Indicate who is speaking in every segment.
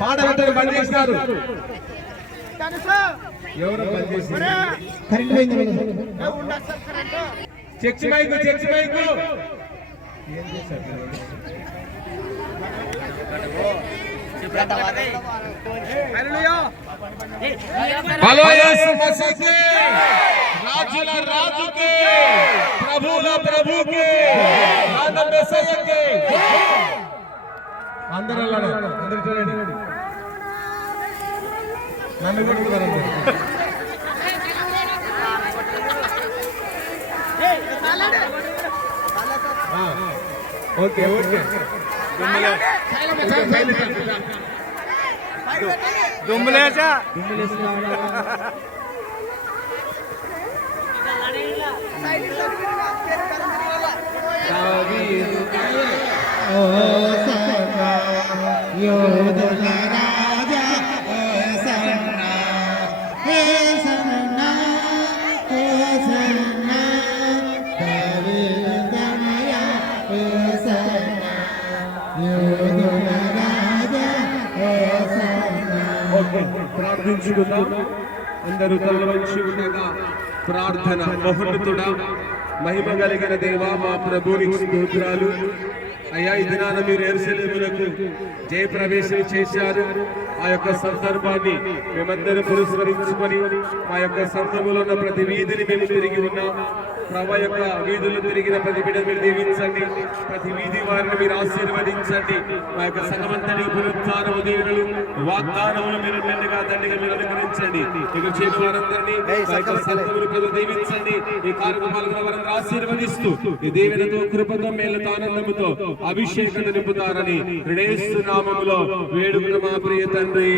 Speaker 1: పాటలు బంద్ చేసినారు ఎవరు బంద్ చేసినారు church mic. Church mic hello రాజుల రాజుకే ప్రభుల ప్రభుకే నాన్న మెస్సయ్యకే. అందరూ వెళ్ళండి. అందరూ చూడండి నన్ను కొడుతున్నారు అందరూ. ఆ, ఓకే ఓకే
Speaker 2: దుమ్ములేసా
Speaker 3: ఓ సన్నా యోధుల రాజా ఓ సన్నా హే సన్నా హే హే యోధుల రాజా ఓ
Speaker 1: ఓకే ప్రార్థించుకుందాం. అందరూ ఉండగా ప్రార్థన. మహోన్నతుడా మహిమ కలిగిన దేవా మా ప్రభునికి స్తోత్రాలు. అయ్యా ఈ దినాన మీరు ఎరుసలేములకు జయప్రవేశం చేశారు. ఆ యొక్క సందర్భాన్ని మేమందరం పురస్కరించుకొని మా యొక్క సందర్భంలో ఉన్న ప్రతి వీధిని మేము తిరిగి ఉన్నాం. ప్రభా యొక్క వీధులు తిరిగిన ప్రతి బిడ్డ మీరు దీవించండి. ప్రతి వీధి వారిని మీరు ఆశీర్వదించండి. మా యొక్క సంఘమంతటి పునరుత్థానము దేవుడు వాగ్దానములు మీరు మెండుగా దండిగా మీరు అనుగ్రహించండి. ఇక్కడ చేసిన వారందరినీ దీవించండి. ఈ కార్యక్రమం పాల్గొన్న వారందరూ ఆశీర్వదిస్తూ ఈ దేవునితో కృపతో మేలుతో ఆనందముతో అభిషేకం నింపుతారని హృదయస్సు నామములో వేడుకున్న మా ప్రియ తండ్రి.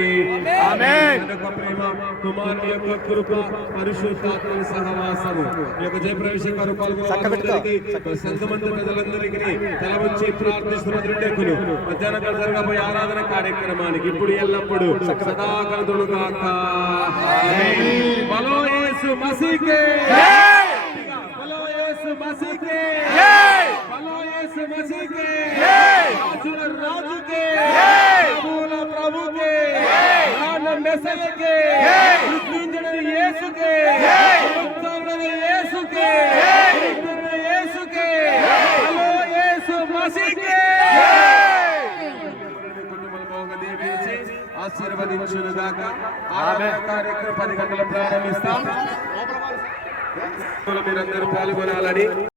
Speaker 1: ప్రేమ కుమారుని యొక్క కృప పరిశుద్ధాత్మ సహవాసము. యొక్క జయప్రవేశ పాల్గొన్నవారందరికీ సంఘమంత ప్రజలందరికీ తల వచ్చి ప్రార్థిస్తున్న దృఢకులు మధ్యాహ్నం జరగబోయే ఆరాధన కార్యక్రమానికి ఇప్పుడు ఎల్లప్పుడు సదాకరదులుగాక బలో యేసు మసీకే. బలో యేసు మసీకే. బలో యేసు మసీకే రాజుల రాజుకే ప్రభువుల ప్రభుకే యేసుకే. యేసుకే. యేసుకే. యేసు మసీకే. ఆరాధన కార్యక్రమం పది గంటల ప్రారంభిస్తాం. మీరందరూ పాల్గొనాలని